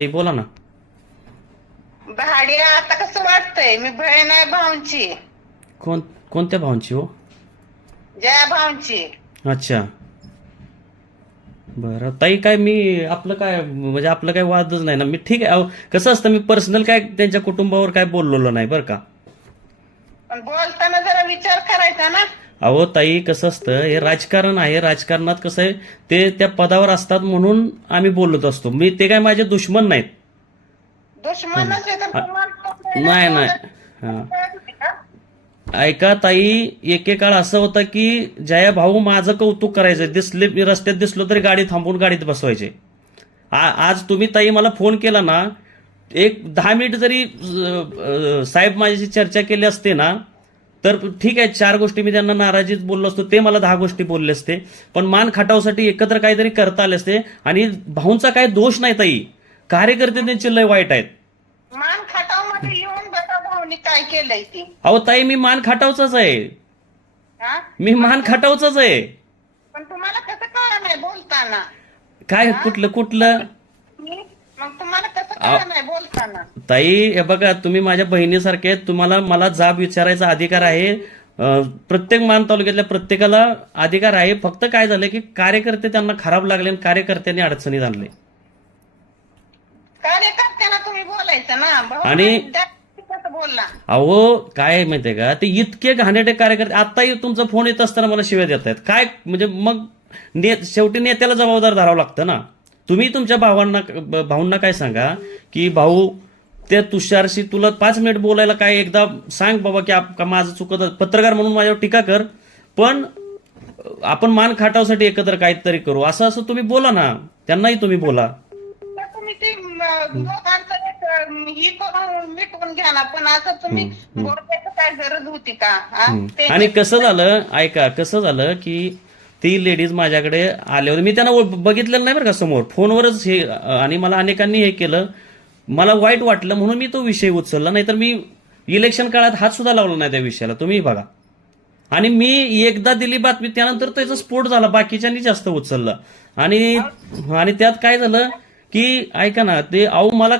ते बोला ना. भाड्या आता कसं वाटतंय? मी बहीण आहे भाऊंची. कोण कोणत्या भावांची हो? जया भाऊंची. अच्छा. बरं ताई काय मी आपलं काय म्हणजे आपलं काय वादच नाही ना. मी ठीक आहे अहो, कसं असतं मी पर्सनल काय त्यांच्या कुटुंबावर काय बोललेलो नाही बरं का. पण बोलताना जरा विचार करायचा ना. अहो ताई कसं असतं हे राजकारण आहे राजकारणात कसं आहे ते त्या पदावर असतात म्हणून आम्ही बोलत असतो. मी ते काय माझे दुश्मन नाहीत. नाही नाही. हां. ऐका ताई एकेकाळ असं होतं की जया भाऊ माझं कौतुक करायचं. दिसले मी रस्त्यात दिसलो तरी गाडी थांबवून गाडीत बसवायचे. आज तुम्ही ताई मला फोन केला ना एक दहा मिनिट जरी साहेब माझ्याशी चर्चा केली असते ना तर ठीक आहे चार गोष्टी मी त्यांना नाराजीत बोललो असतो ते मला दहा गोष्टी बोलले असते. पण मान खाटावसाठी एकत्र काहीतरी करता आले असते. आणि भाऊंचा काही दोष नाही ताई. कार्यकर्ते त्यांचे लय वाईट आहेत. मान खटावमध्ये येऊन बघा भाऊनी काय केलंय ती. अहो ताई मी मान खाटावचाच आहे. हा? मी मान खाटावचाच आहे. पण तुम्हाला कसं नाही बोलताना? काय कुठलं कुठलं? मी मग तुम्हाला कसं ताई हे बघा तुम्ही माझ्या बहिणीसारखे. तुम्हाला मला जाब विचारायचा अधिकार आहे. प्रत्येक मान तालुक्यातल्या प्रत्येकाला अधिकार आहे. फक्त काय झालं की कार्यकर्ते त्यांना खराब लागले आणि कार्यकर्त्यांनी अडचणीत आणले. कार्यकर्त्यांना तुम्ही बोलायचं ना. आणि- अहो काय माहितीये का? ते इतके घाणेटे कार्यकर्ते आताही तुमचा फोन येत असताना मला शिव्या देत आहेत काय म्हणजे मग ने शेवटी नेत्याला जबाबदार धरावं लागतं ना? तुम्ही तुमच्या भावांना भाऊंना काय सांगा की भाऊ त्या तुषारशी तुला पाच मिनिट बोलायला काय एकदा सांग बाबा की आप- माझं चुकत पत्रकार म्हणून माझ्यावर टीका कर पण आपण मान खाटावसाठी एकत्र काहीतरी करू. असं असं तुम्ही बोला ना. त्यांनाही तुम्ही बोला. आणि कसं झालं ऐका कसं झालं की ती लेडीज माझ्याकडे आले होते. मी त्यांना बघितलेलं नाही बरं का समोर. फोनवरच हे आणि मला अनेकांनी हे केलं. मला वाईट वाटलं म्हणून मी तो विषय उचलला. नाहीतर मी इलेक्शन काळात हात सुद्धा लावला नाही त्या विषयाला. तुम्ही बघा. आणि मी एकदा दिली बातमी त्यानंतर त्याचा स्फोट झाला. बाकीच्यांनी जास्त उचललं. आणि आणि त्यात काय झालं की ऐका ना ते अहो मला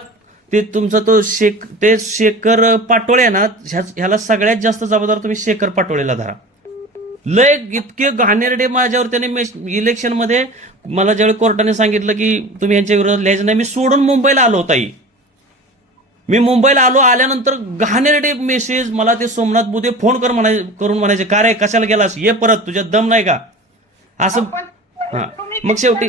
ते तुमचा तो शेक ते शेखर पाटोळे ना ह्याला सगळ्यात जास्त जबाबदार तुम्ही शेखर पाटोळेला धरा. लय इतके घाणेरडे माझ्यावर त्याने इलेक्शनमध्ये मला ज्यावेळी कोर्टाने सांगितलं की तुम्ही यांच्या विरोधात लिहायचं नाही मी सोडून मुंबईला आलो ताई मी मुंबईला आलो आल्यानंतर घाणेरडे मेसेज मला ते सोमनाथ बुधे फोन कर म्हणाय करून म्हणायचे का रे कशाला गेलास? ये परत तुझ्यात दम नाही का? असं हा. मग शेवटी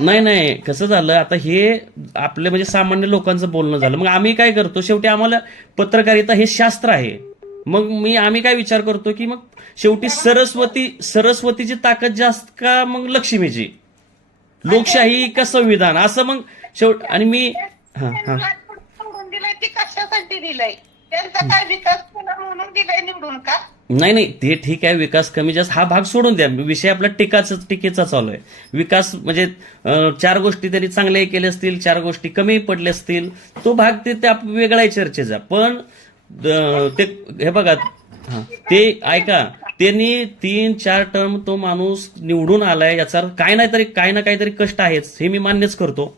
नाही नाही कसं झालं आता हे आपले म्हणजे सामान्य लोकांचं बोलणं झालं. मग आम्ही काय करतो शेवटी आम्हाला पत्रकारिता हे शास्त्र आहे. मग मी आम्ही काय विचार करतो की मग शेवटी सरस्वती सरस्वतीची ताकद जास्त का मग लक्ष्मीची? लोकशाही का संविधान? असं मग शेवट आणि मी हा हा. ते कशासाठी दिलंय त्यांचा काय विकास केला म्हणून दिलाय निवडून का नाही नाही ते ठीक आहे विकास कमी जास्त हा भाग सोडून द्या. विषय आपला टीकाच टीकेचा चालू आहे. विकास म्हणजे चार गोष्टी त्यांनी चांगल्याही केल्या असतील चार गोष्टी कमी पडल्या असतील तो भाग ते आप- वेगळा आहे चर्चेचा. पण ते हे बघा ते ऐका त्यांनी तीन चार टर्म तो माणूस निवडून आलाय याचा काय नाही तरी काय ना काहीतरी कष्ट आहेच हे मी मान्यच करतो.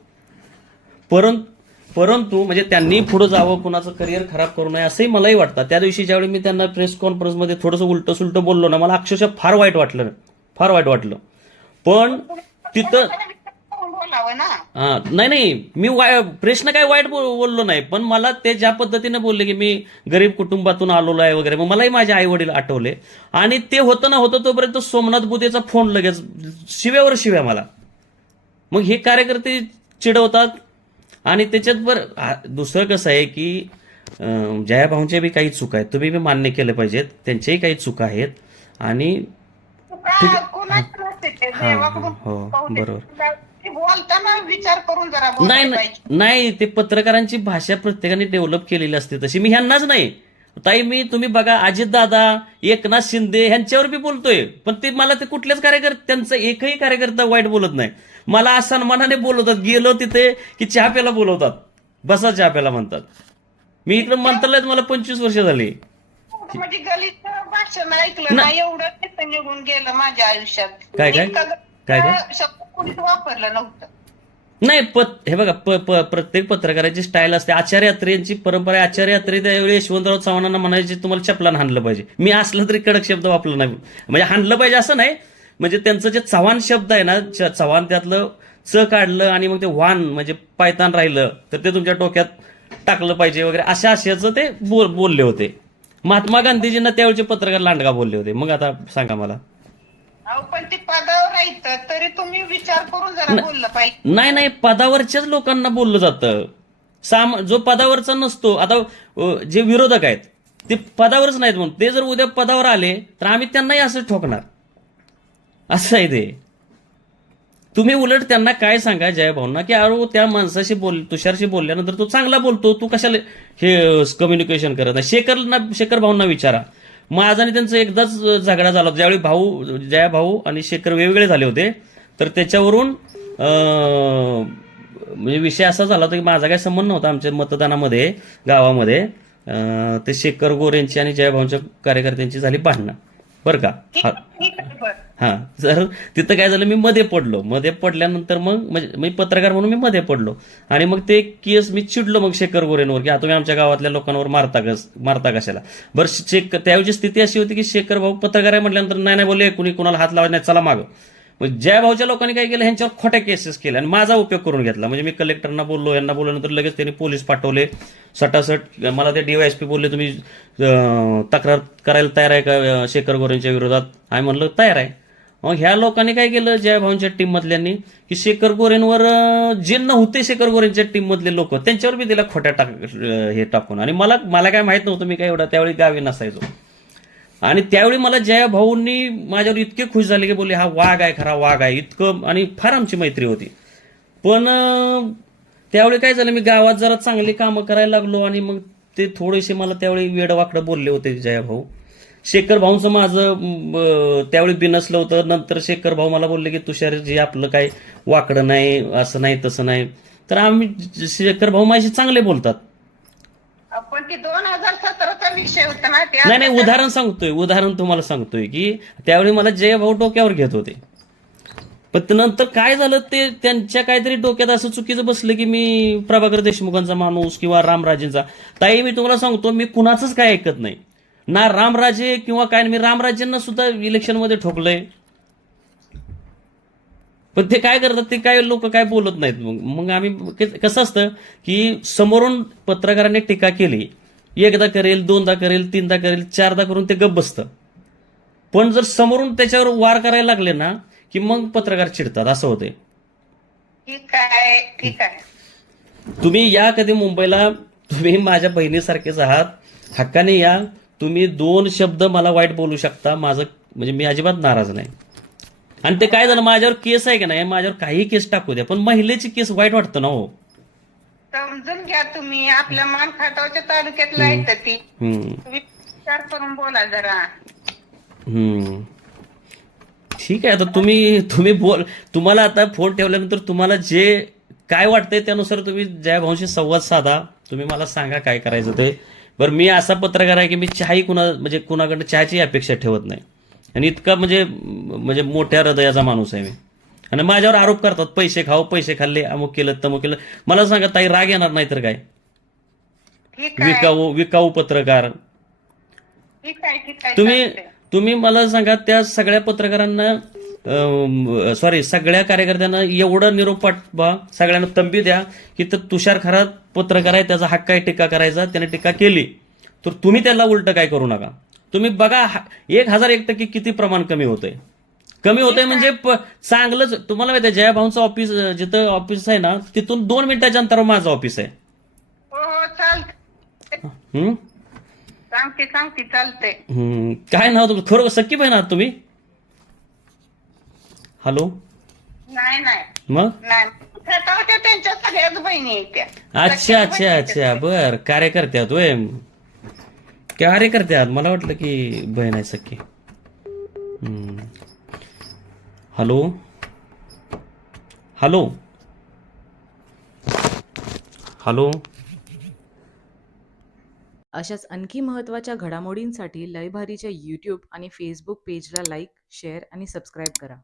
परंतु परंतु म्हणजे त्यांनी पुढे जावं कुणाचं करिअर खराब करू नये असंही मलाही वाटतं. त्या दिवशी ज्यावेळी मी त्यांना प्रेस कॉन्फरन्समध्ये थोडंसं उलटं सुलटं बोललो ना मला अक्षरशः फार वाईट वाटलं फार वाईट वाटलं. पण तिथं बोलावं ना हा, नाही नाही मी वाय प्रश्न काय वाईट बोल- बोललो नाही पण मला ते ज्या पद्धतीने बोलले की मी गरीब कुटुंबातून आलेलो आहे वगैरे मग मलाही माझे आई वडील आठवले आणि ते होतं ना होतं तोपर्यंत सोमनाथ बुधेचा फोन लगेच शिव्यावर शिव्या मला मग हे कार्यकर्ते चिडवतात आणि त्याच्यात बरं आ- दुसरं कसं आहे की अं, जयाभाऊंच्या बी काही चुका आहेत तुम्ही बी मान्य केलं पाहिजेत त्यांच्याही काही चुका आहेत आणि का कोणाचं नसते ते हा, देवाकडून हो. बरोबर. बोलताना विचार करून जरा नाही नाही ते पत्रकारांची भाषा प्रत्येकाने डेव्हलप केलेली असते. तशी मी ह्यांनाच नाही. ताई मी तुम्ही बघा अजितदादा एकनाथ शिंदे ह्यांच्यावर बी बोलतोय. पण ते मला ते कुठल्याच कार्यकर्ते त्यांचा एकही कार्यकर्ता वाईट बोलत नाही. मला सन्मानाने बोलवतात. गेलो तिथे की चहा प्यायला बोलवतात. बसा चहा प्यायला म्हणतात. मी इकडे मंत्रालयात मला पंचवीस वर्ष झाली. म्हणजे गलित भाषण ऐकलं ना. एवढं निघून गेलं माझ्या आयुष्यात. काय काय? काय काय? शब्द कोणीच वापरलं नव्हतं. नाही पत हे बघा प, प, प्रत्येक पत्रकाराची स्टाईल असते. आचार्य यात्रेची परंपरा आहे. आचार्य यात्रे त्यावेळी यशवंतराव चव्हाणांना म्हणायचे तुम्हाला चपलान हाणलं पाहिजे. मी असलं तरी कडक शब्द वापरला नाही. म्हणजे हाणलं पाहिजे असं नाही. म्हणजे त्यांचं जे चव्हाण शब्द आहे ना च- चव्हाण त्यातलं च काढलं आणि मग ते वान म्हणजे पायतान राहिलं तर ते तुमच्या डोक्यात टाकलं पाहिजे वगैरे. अशा आशयाचं ते बोल बोलले होते. महात्मा गांधीजींना त्यावेळचे पत्रकार लांडगा बोलले होते. मग आता सांगा मला. अहो पण ती पदावर राहतं तरी तुम्ही विचार करून जरा बोललं पाहिजे. नाही नाही पदावरच्याच लोकांना बोललं जातं. साम जो पदावरचा नसतो आता अ, जे विरोधक आहेत ते पदावरच नाहीत म्हणून. ते जर उद्या पदावर आले तर आम्ही त्यांनाही असं ठोकणार. असं आहे ते. तुम्ही उलट त्यांना काय सांगा जयभाऊंना की अरे त्या माणसाशी बोल तुषारशी बोलल्यानंतर तो चांगला बोलतो तू कशाला हे कम्युनिकेशन करत नाही? शेखरना शेखर भाऊंना विचारा. माझा आणि त्यांचं एकदाच झगडा झाला. होता ज्यावेळी भाऊ जया भाऊ आणि शेखर वेगवेगळे झाले होते तर त्याच्यावरून म्हणजे विषय असा झाला होता की माझा काही संबंध नव्हता आमच्या मतदानामध्ये गावामध्ये. ते शेखर गोरेंची आणि जयभाऊंच्या कार्यकर्त्यांची झाली भांडणं. बरं का? हा- जर तिथं काय झालं मी मध्ये पडलो. मध्ये पडल्यानंतर मग म्हणजे मी पत्रकार म्हणून मी मध्ये पडलो. आणि मग ते केस मी चिडलो मग शेखर गोरेंवर की आता तुम्ही आमच्या गावातल्या लोकांवर मारता कस मारता कशाला? बरं शेख त्यावेळी स्थिती अशी होती की शेखर भाऊ पत्रकार आहे म्हटल्यानंतर नाही नाही बोलले कुणी कुणाला हात लावायचा नाही चला मग. जय भाऊच्या लोकांनी काय केलं? ह्यांच्यावर खोट्या केसेस केल्या. आणि माझा उपयोग करून घेतला. म्हणजे मी कलेक्टरना बोललो यांना बोलल्यानंतर लगेच त्यांनी पोलीस पाठवले. सटासट मला ते डीवायएसपी बोलले तुम्ही तक्रार करायला तयार आहे का शेखर गोरेंच्या विरोधात? आम्ही म्हणलं तयार आहे. मग ह्या लोकांनी काय केलं जय भाऊंच्या टीम मधल्यांनी की शेखर गोरेंवर जे नव्हते शेखर गोरेंच्या टीम मधले लोक त्यांच्यावर बी दिला खोट्या टाक हे टाकून. आणि मला मला काय माहीत नव्हतं मी काय एवढा त्यावेळी गावी नसायचो. आणि त्यावेळी मला जया भाऊंनी माझ्यावर इतके खुश झाले की बोलले हा वाघ आहे खरा वाघ आहे. इतकं आणि फार आमची मैत्री होती. पण त्यावेळी काय झालं मी गावात जरा चांगली कामं करायला लागलो आणि मग ते थोडेसे मला त्यावेळी वेडवाकडं बोलले होते जया भाऊ. शेखर भाऊंचं माझं त्यावेळी बिनसलं होतं. नंतर शेखर भाऊ मला बोलले की तुषारजी आपलं काय वाकडं नाही असं नाही तसं नाही. तर आम्ही शेखर भाऊ माझे चांगले बोलतात. पण ती दोन हजार सतराचा विषय होता ना नाही नाही उदाहरण सांगतोय उदाहरण तुम्हाला सांगतोय की त्यावेळी मला जय भाऊ डोक्यावर घेत होते. पण नंतर काय झालं ते त्यांच्या काहीतरी डोक्यात असं चुकीचं बसलं की मी प्रभाकर देशमुखांचा माणूस किंवा रामराजेंचा. ताई मी तुम्हाला सांगतो मी कुणाचंच काय ऐकत नाही. ना रामराजे किंवा काय मी रामराजेंना सुद्धा इलेक्शनमध्ये ठोकलंय. पण ते काय करतात ते काय लोक काय बोलत नाहीत मग. मग आम्ही कसं असतं की समोरून पत्रकारांनी टीका केली एकदा करेल दोनदा करेल तीनदा करेल चारदा करून ते गप्प बसतं. पण जर समोरून त्याच्यावर वार करायला लागले ना की मग पत्रकार चिडतात असं होते ठीक आहे ठीक आहे. तुम्ही या कधी मुंबईला तुम्ही माझ्या बहिणीसारखेच आहात. हक्काने या. तुम्ही दोन शब्द मला वाईट बोलू शकता. माझं म्हणजे मी अजिबात नाराज नाही. आणि ते काय झालं माझ्यावर केस आहे की नाही माझ्यावर काही केस टाकू द्या पण महिलेची केस वाईट वाटतं ना हो. समजून घ्या तुम्ही आपल्या मान खाटावच्या तालुक्यातला आहे ती. हम्म. तुम्ही विचार करून बोला जरा. हम्म. ठीक आहे आता तुम्ही तुम्ही बोल तुम्हाला आता फोन ठेवल्यानंतर तुम्हाला जे काय वाटतंय त्यानुसार तुम्ही जयभाऊंशी संवाद साधा. तुम्ही मला सांगा काय करायचं ते. बरं मी असा पत्रकार आहे की मी चहाही कुणा म्हणजे कुणाकडनं चहाची अपेक्षा ठेवत नाही. आणि इतका म्हणजे म्हणजे मोठ्या हृदयाचा माणूस आहे मी. आणि माझ्यावर आरोप करतात पैसे खाऊ पैसे खाल्ले अमुक केलं तमुक केलं. मला सांगा ताई राग येणार नाही तर काय? विकाऊ विकाऊ पत्रकार. तुम्ही. तुम्ही मला सांगा त्या सगळ्या पत्रकारांना सॉरी सगळ्या कार्यकर्त्यांना एवढं निरोप पाठवा सगळ्यांना तंबी द्या की तर तुषार खरा पत्रकार आहे त्याचा हक्क आहे टीका करायचा त्याने टीका केली. तर तुम्ही त्याला उलट काय करू नका? तुम्ही बघा एक हजार एक टक्के किती प्रमाण कमी होतंय. कमी होतंय म्हणजे चांगलंच तुम्हाला माहिती आहे जयाभाऊंचं ऑफिस जिथं ऑफिस आहे ना तिथून दोन मिनिटाच्या अंतरावर माझं ऑफिस आहे. हो हो? सांगते सांगते. काय नाव तुमचं? खरं सख्खी बहीण आहात तुम्ही? हॅलो? नाही नाही. मग? त्यांच्या सगळ्याच बहिणी अच्छा अच्छा अच्छा. बर कार्यकर्ते क्या अरे करते आहात मला वाटलं की बहीण आहे सख्खी. हॅलो? हॅलो? हॅलो? अशाच आणखी महत्त्वाच्या घडामोडींसाठी लयभारीच्या यूट्यूब आणि फेसबुक पेजला लाईक शेअर आणि सबस्क्राईब करा.